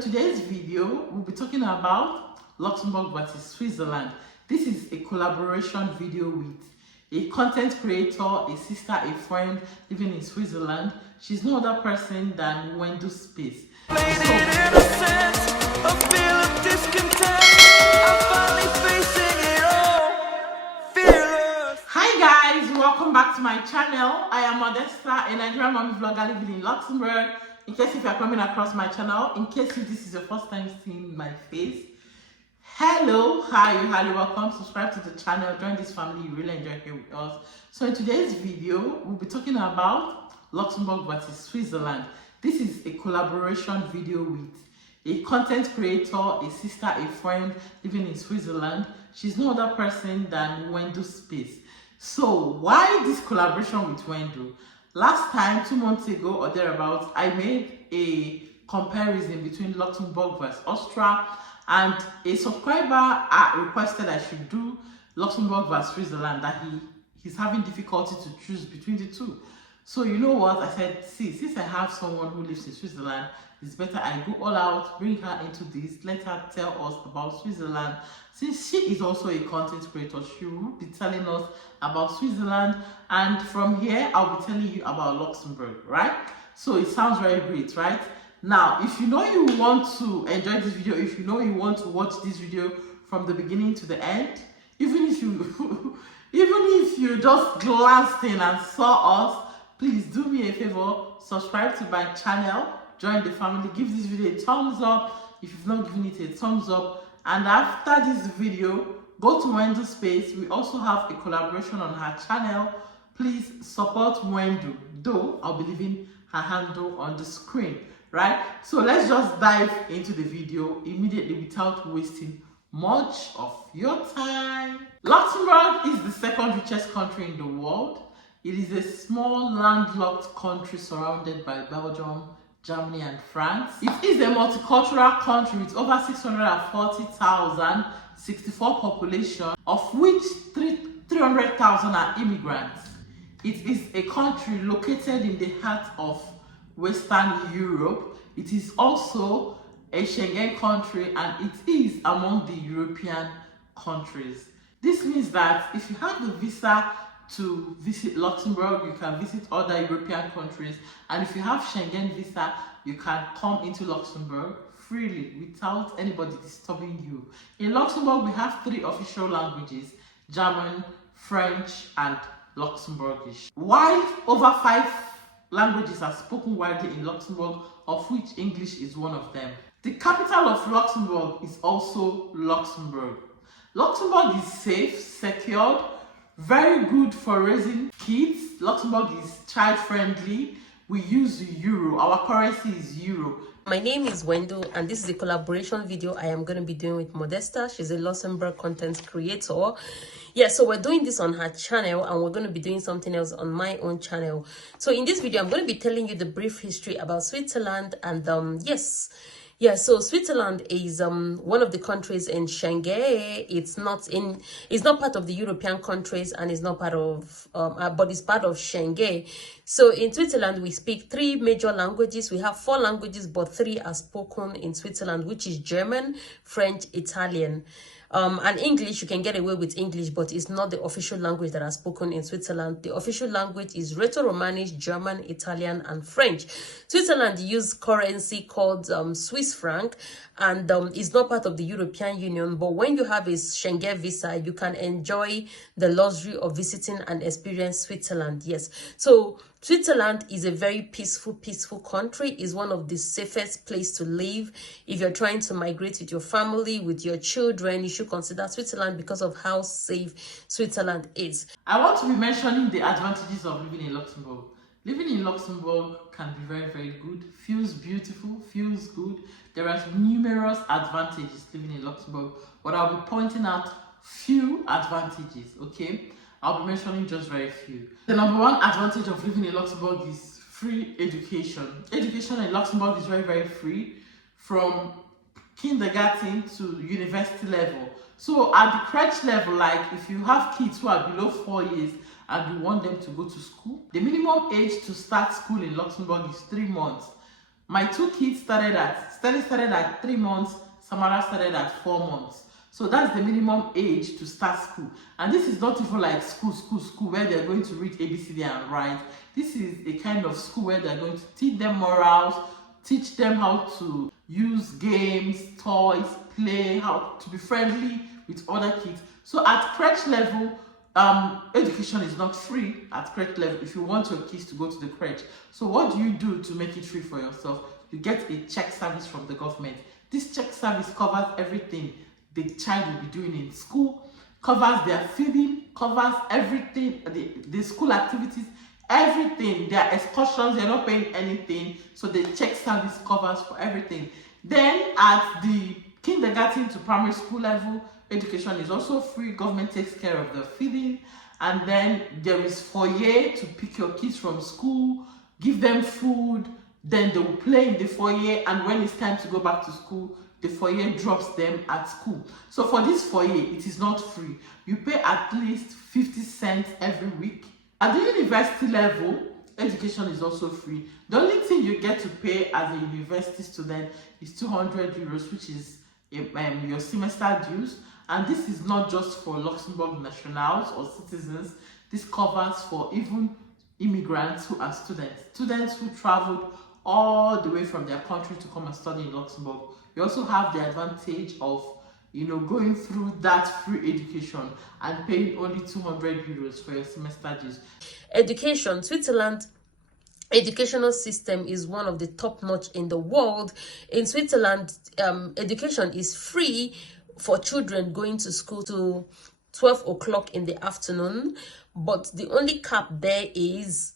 in today's video, we'll be talking about Luxembourg vs Switzerland. This is a collaboration video with a content creator, a sister, a friend living in Switzerland. She's no other person than Wendu Space. Hi guys, welcome back to my channel. I am Modesta, a Nigerian mommy vlogger living in Luxembourg. In case if you're coming across my channel, in case if this is your first time seeing my face, hello, hi, you're highly welcome. Subscribe to the channel, join this family, you really enjoy here with us. So in today's video, we'll be talking about Luxembourg vs Switzerland. This is a collaboration video with a content creator, a sister, a friend living in Switzerland. She's no other person than Wendu Space. So why this collaboration with Wendu? Last time, 2 months ago or thereabouts, I made a comparison between Luxembourg vs Austria, and a subscriber requested I should do Luxembourg vs Switzerland, that he's having difficulty to choose between the two. So you know what, I said, see, since I have someone who lives in Switzerland, it's better I go all out, bring her into this, let her tell us about Switzerland. Since she is also a content creator, she will be telling us about Switzerland, and from here I'll be telling you about Luxembourg, right? So it sounds very great, right? Now, if you know you want to enjoy this video, if you know you want to watch this video from the beginning to the end, even if you just glanced in and saw us, please do me a favor, subscribe to my channel, join the family, give this video a thumbs up if you've not given it a thumbs up. And after this video, go to Wendu Space. We also have a collaboration on her channel. Please support Wendu, though I'll be leaving her handle on the screen, right? So let's just dive into the video immediately without wasting much of your time. Luxembourg is the second richest country in the world. It is a small landlocked country surrounded by Belgium, Germany and France. It is a multicultural country with over 640,000, 64 population, of which 300,000 are immigrants. It is a country located in the heart of Western Europe. It is also a Schengen country, and it is among the European countries. This means that if you have the visa to visit Luxembourg, you can visit other European countries, and if you have Schengen visa, you can come into Luxembourg freely without anybody disturbing you. In Luxembourg, we have 3 official languages: German, French, and Luxembourgish. While over 5 languages are spoken widely in Luxembourg, of which English is one of them. The capital of Luxembourg is also Luxembourg. Luxembourg is safe, secured, very good for raising kids. Luxembourg is child-friendly. We use the euro. Our currency is euro. My name is Wendu, and this is a collaboration video I am going to be doing with Modesta. She's a Luxembourg content creator. Yeah, so we're doing this on her channel, and we're going to be doing something else on my own channel. So in this video, I'm going to be telling you the brief history about Switzerland, and so Switzerland is one of the countries in Schengen. It's not part of the European countries, and it's not part of but it's part of Schengen. So in Switzerland, we speak 3 major languages. We have 4 languages, but 3 are spoken in Switzerland, which is German, French, Italian. And English, you can get away with English, but it's not the official language that are spoken in Switzerland. The official language is Rheto-Romanish, German, Italian, and French. Switzerland use currency called Swiss franc, and is not part of the European Union. But when you have a Schengen visa, you can enjoy the luxury of visiting and experience Switzerland. Yes, so Switzerland is a very peaceful country. It's one of the safest places to live. If you're trying to migrate with your family, with your children, you should consider Switzerland because of how safe Switzerland is. I want to be mentioning the advantages of living in Luxembourg. Living in Luxembourg can be very, very good. Feels beautiful, feels good. There are numerous advantages living in Luxembourg, but I'll be pointing out few advantages, okay? I'll be mentioning just very few. The number 1 advantage of living in Luxembourg is free education. Education in Luxembourg is very, very free, from kindergarten to university level. So at the crèche level, like if you have kids who are below 4 years and you want them to go to school, the minimum age to start school in Luxembourg is 3 months. My two kids started at 3 months, Samara started at 4 months. So that's the minimum age to start school. And this is not even like school where they're going to read ABCD and write. This is a kind of school where they're going to teach them morals, teach them how to use games, toys, play, how to be friendly with other kids. So at crèche level, education is not free at crèche level if you want your kids to go to the crèche. So what do you do to make it free for yourself? You get a check service from the government. This check service covers everything the child will be doing in school, covers their feeding, covers everything, the school activities, everything, their excursions, they're not paying anything. So the check service covers for everything. Then at the kindergarten to primary school level, education is also free. Government takes care of the feeding. And then there is foyer to pick your kids from school, give them food, then they will play in the foyer, and when it's time to go back to school, the foyer drops them at school. So for this foyer, it is not free. You pay at least 50 cents every week. At the university level, education is also free. The only thing you get to pay as a university student is 200 euros, which is your semester dues. And this is not just for Luxembourg nationals or citizens. This covers for even immigrants who are students who traveled all the way from their country to come and study in Luxembourg. You also have the advantage of going through that free education and paying only 200 euros for your semester dues. Education, Switzerland educational system is one of the top notch in the world. In Switzerland, education is free for children going to school to 12 o'clock in the afternoon, but the only cap there is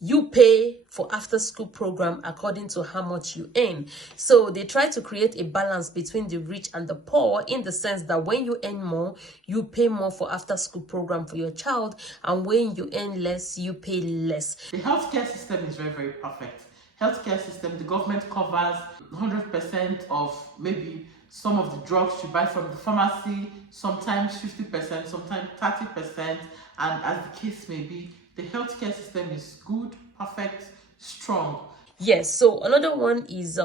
you pay for after school program according to how much you earn. So they try to create a balance between the rich and the poor, in the sense that when you earn more, you pay more for after school program for your child, and when you earn less, you pay less. The healthcare system is very, very perfect. Healthcare system, the government covers 100% of maybe some of the drugs you buy from the pharmacy, sometimes 50%, sometimes 30%, and as the case may be, the healthcare system is good, perfect, strong. Yes, so another one is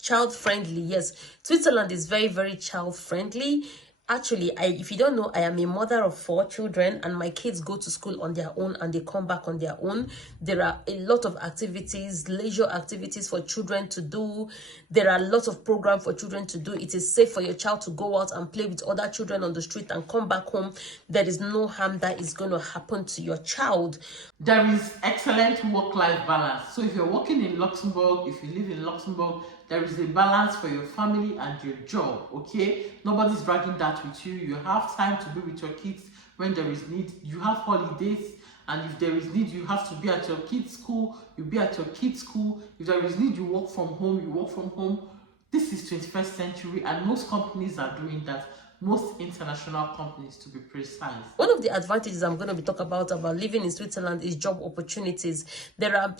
child friendly. Yes, Switzerland is very, very child friendly. Actually, if you don't know, I am a mother of 4 children, and my kids go to school on their own and they come back on their own. There are a lot of activities, leisure activities for children to do. There are lots of programs for children to do. It is safe for your child to go out and play with other children on the street and come back home. There is no harm that is going to happen to your child. There is excellent work-life balance. So if you're working in Luxembourg, if you live in Luxembourg, there is a balance for your family and your job, okay? Nobody's dragging that with you. You have time to be with your kids when there is need. You have holidays, and if there is need, you have to be at your kids' school, you be at your kids' school. If there is need, you work from home, you work from home. This is 21st century, and most companies are doing that. Most international companies, to be precise. One of the advantages I'm going to be talking about living in Switzerland is job opportunities. There are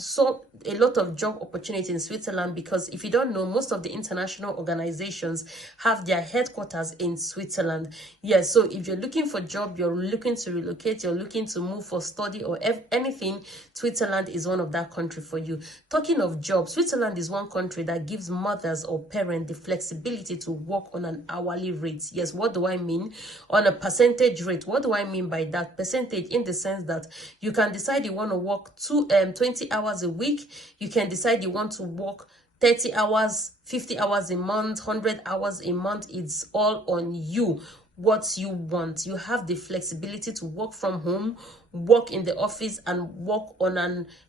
a lot of job opportunities in Switzerland, because if you don't know, most of the international organizations have their headquarters in Switzerland. Yes, so if you're looking for a job, you're looking to relocate, you're looking to move for study or anything, Switzerland is one of that country for you. Talking of jobs, Switzerland is one country that gives mothers or parents the flexibility to work on an hourly rate. Yes, what do I mean? On a percentage rate. What do I mean by that? Percentage in the sense that you can decide you want to work 20 hours a week. You can decide you want to work 30 hours, 50 hours a month, 100 hours a month. It's all on you. What you want. You have the flexibility to work from home, work in the office, and work on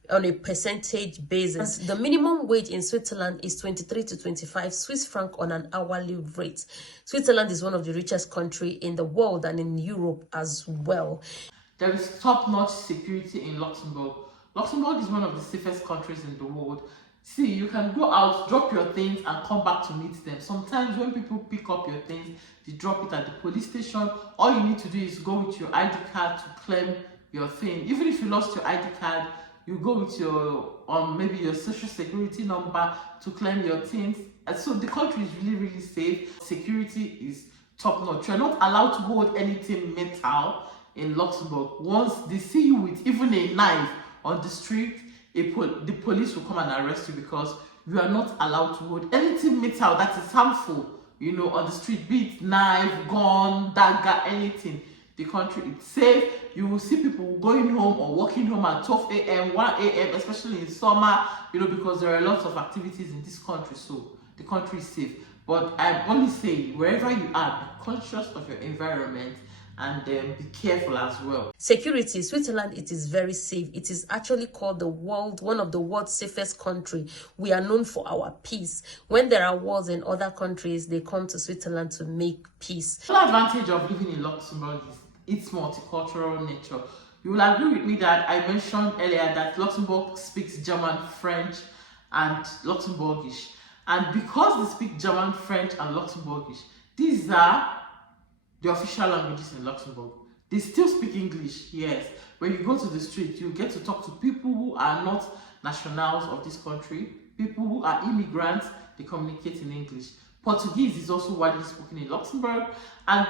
a percentage basis. The minimum wage in Switzerland is 23 to 25 Swiss franc on an hourly rate. Switzerland is one of the richest countries in the world and in Europe as well. There is top-notch security in Luxembourg. Luxembourg is one of the safest countries in the world. See, you can go out, drop your things, and come back to meet them. Sometimes when people pick up your things, they drop it at the police station. All you need to do is go with your ID card to claim your thing. Even if you lost your ID card, you go with your maybe your social security number to claim your things. And so the country is really, really safe. Security is top-notch. You're not allowed to hold anything metal in Luxembourg. Once they see you with even a knife on the street, the police will come and arrest you, because You are not allowed to hold anything metal that is harmful, you know, on the street, be it knife, gun, dagger, anything. The country is safe. You will see people going home or walking home at 12 a.m., 1 a.m., especially in summer, you know, because there are lots of activities in this country, so the country is safe. But I only say, wherever you are, be conscious of your environment and be careful as well. Security. Switzerland, it is very safe. It is actually called one of the world's safest country. We are known for our peace. When there are wars in other countries, they come to Switzerland to make peace. The advantage of living in Luxembourg is its multicultural nature. You will agree with me that I mentioned earlier that Luxembourg speaks German, French, and Luxembourgish. And because they speak German, French, and Luxembourgish, these are the official languages in Luxembourg. They still speak English, yes. When you go to the street, you get to talk to people who are not nationals of this country, people who are immigrants, they communicate in English. Portuguese is also widely spoken in Luxembourg, and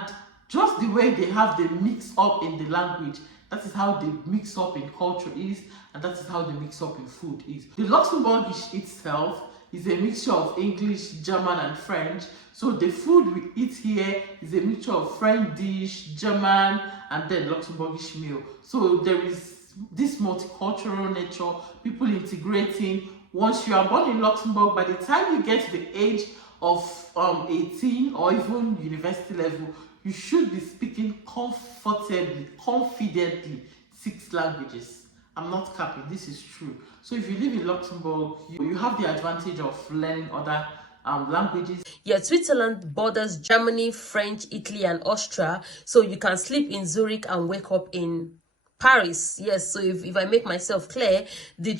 just the way they have the mix up in the language, that is how they mix up in culture is, and that is how they mix up in food is. The Luxembourgish itself is a mixture of English, German, and French. So the food we eat here is a mixture of French dish, German, and then Luxembourgish meal. So there is this multicultural nature, people integrating. Once you are born in Luxembourg, by the time you get to the age of 18 or even university level, you should be speaking comfortably, confidently 6 languages. I'm not capping, this is true. So if you live in Luxembourg, you have the advantage of learning other languages. Yeah, Switzerland borders Germany, French, Italy, and Austria. So you can sleep in Zurich and wake up in Paris. Yes, so if I make myself clear, the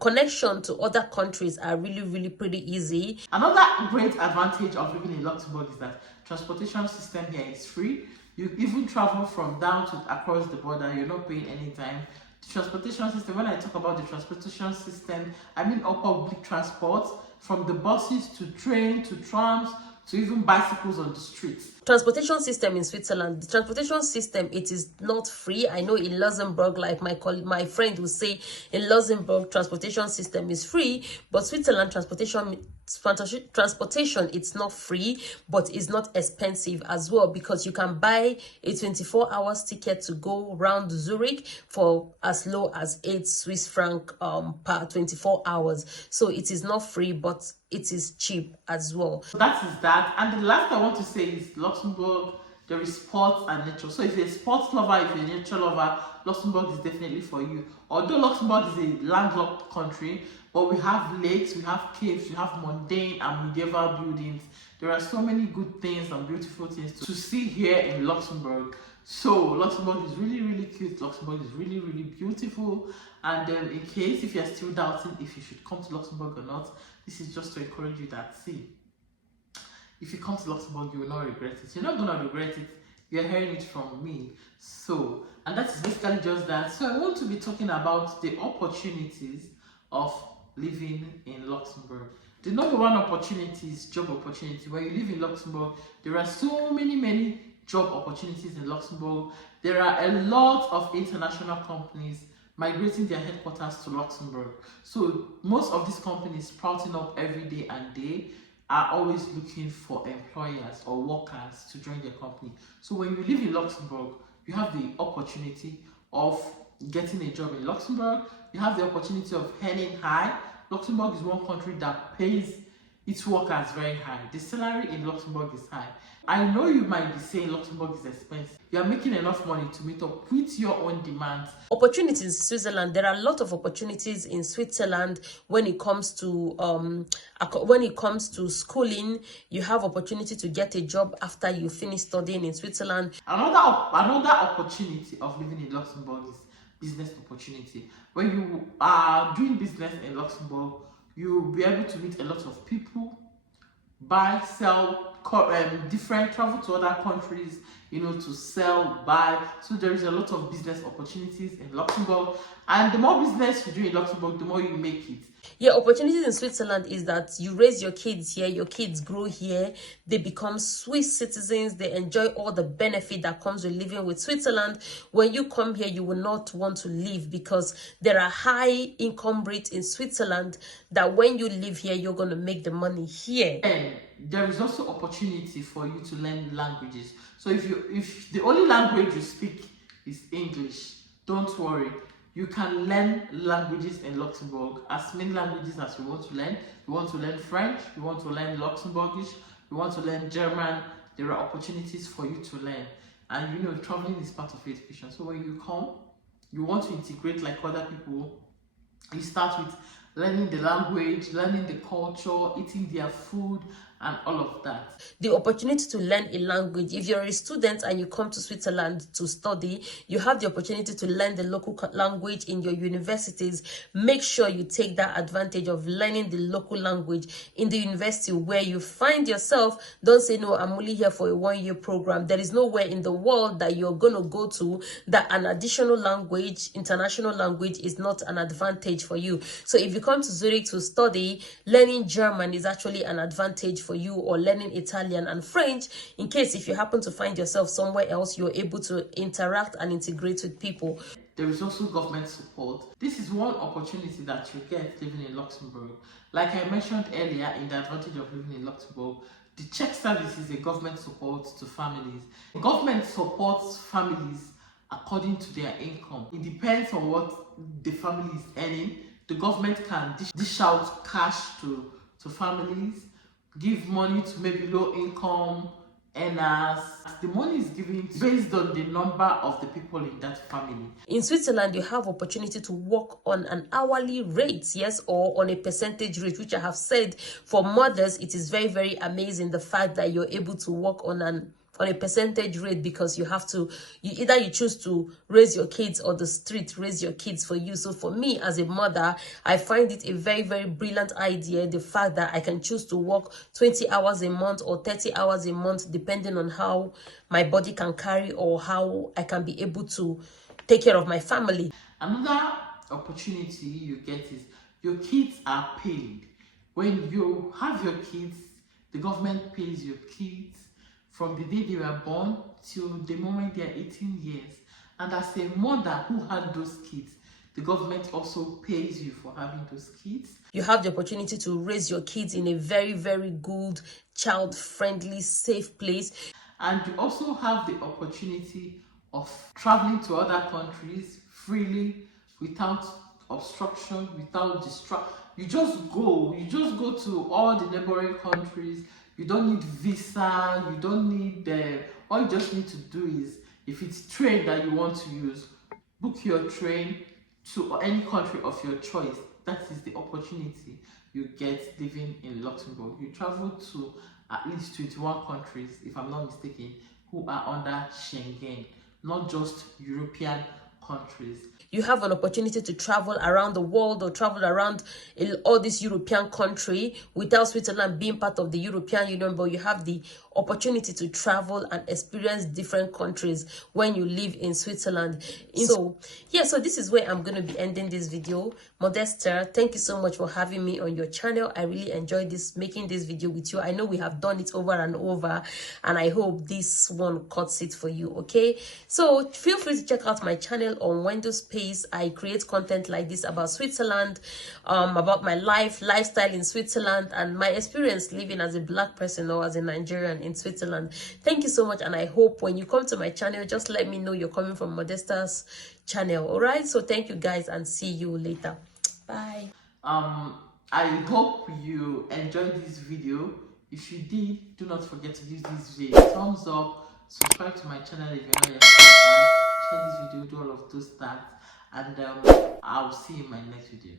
connection to other countries are really pretty easy. Another great advantage of living in Luxembourg is that transportation system here is free. You even travel from down to across the border, you're not paying any time. The transportation system, when I talk about the transportation system, I mean all public transport, from the buses to train to trams to even bicycles on the streets. Transportation system in Switzerland, the transportation system, it is not free. I know in Luxembourg, like my friend will say, in Luxembourg transportation system is free, but Switzerland transportation it's not free, but it's not expensive as well, because you can buy a 24 hours ticket to go around Zurich for as low as 8 Swiss franc per 24 hours. So it is not free, but it is cheap as well. So that is that. And the last I want to say is Luxembourg, there is sports and nature. So if you're a sports lover, if you're a nature lover, Luxembourg is definitely for you. Although Luxembourg is a landlocked country, but we have lakes, we have caves, we have mundane and medieval buildings. There are so many good things and beautiful things to see here in Luxembourg. So Luxembourg is really cute. Luxembourg is really beautiful. And in case if you're still doubting if you should come to Luxembourg or not, this is just to encourage you that, see, if you come to Luxembourg, you will not regret it. You're not gonna regret it. You're hearing it from me. So, and that is basically just that. So I want to be talking about the opportunities of living in Luxembourg. The number one opportunity is job opportunity. When you live in Luxembourg, there are so many job opportunities in Luxembourg. There are a lot of international companies migrating their headquarters to Luxembourg. So most of these companies sprouting up every day and day are always looking for employers or workers to join their company. So when you live in Luxembourg, you have the opportunity of getting a job in Luxembourg. You have the opportunity of earning high. Luxembourg is one country that pays its workers very high. The salary in Luxembourg is high. I know you might be saying Luxembourg is expensive. You are making enough money to meet up with your own demands. Opportunities in Switzerland. There are a lot of opportunities in Switzerland when it comes to schooling. You have opportunity to get a job after you finish studying in Switzerland. Another opportunity of living in Luxembourg is business opportunity. When you are doing business in Luxembourg, you'll be able to meet a lot of people, buy, sell, different, travel to other countries, you know, to sell, buy. So there is a lot of business opportunities in Luxembourg, and the more business you do in Luxembourg, the more you make it. Yeah, opportunities in Switzerland is that you raise your kids here, your kids grow here, they become Swiss citizens, they enjoy all the benefit that comes with living with Switzerland. When you come here, you will not want to leave because there are high income rates in Switzerland that when you live here, you're going to make the money here. And there is also opportunity for you to learn languages. So if the only language you speak is English, don't worry. You can learn languages in Luxembourg, as many languages as you want to learn. You want to learn French, you want to learn Luxembourgish, you want to learn German. There are opportunities for you to learn. And you know, traveling is part of education. So when you come, you want to integrate like other people. You start with learning the language, learning the culture, eating their food, and all of that. The opportunity to learn a language. If you're a student and you come to Switzerland to study, you have the opportunity to learn the local language in your universities. Make sure you take that advantage of learning the local language in the university where you find yourself. Don't say, no, I'm only here for a one-year program. There is nowhere in the world that you're going to go to that an additional language, international language, is not an advantage for you. So if you come to Zurich to study, learning German is actually an advantage for you, or learning Italian and French, in case if you happen to find yourself somewhere else, you're able to interact and integrate with people. There is also government support. This is one opportunity that you get living in Luxembourg. Like I mentioned earlier, in the advantage of living in Luxembourg, the check service is a government support to families. Government supports families according to their income. It depends on what the family is earning. The government can dish out cash to families, give money to maybe low income earners. The money is given based on the number of the people in that family. In Switzerland, you have opportunity to work on an hourly rate, yes, or on a percentage rate, which I have said for mothers, it is very, very amazing the fact that you're able to work on a percentage rate, because you have to, either you choose to raise your kids or the street raise your kids for you. So for me as a mother, I find it a very, very brilliant idea, the fact that I can choose to work 20 hours a month or 30 hours a month, depending on how my body can carry or how I can be able to take care of my family. Another opportunity you get is your kids are paid. When you have your kids, the government pays your kids from the day they were born till the moment they are 18 years. And as a mother who had those kids, the government also pays you for having those kids. You have the opportunity to raise your kids in a very, very good, child-friendly, safe place. And you also have the opportunity of traveling to other countries freely, without obstruction, without distraction. You just go to all the neighboring countries. You don't need visa, you don't need, all you just need to do is, if it's train that you want to use, book your train to any country of your choice. That is the opportunity you get living in Luxembourg. You travel to at least 21 countries, if I'm not mistaken, who are under Schengen, not just European countries. You have an opportunity to travel around the world or travel around all this European country without Switzerland being part of the European Union, but you have the opportunity to travel and experience different countries when you live in Switzerland. So this is where I'm going to be ending this video. Modesta, thank you so much for having me on your channel. I really enjoyed making this video with you. I know we have done it over and over, and I hope this one cuts it for you. Okay, so feel free to check out my channel on Wendu's page. I create content like this about Switzerland, about my lifestyle in Switzerland, and my experience living as a Black person or as a Nigerian in Switzerland. Thank you so much, and I hope when you come to my channel, just let me know you're coming from Modesta's channel. All right, so thank you guys, and see you later. Bye. I hope you enjoyed this video. If you did, do not forget to give this video a thumbs up, subscribe to my channel if you're not yet subscribed, share this video, do all of those stuff, and I'll see you in my next video.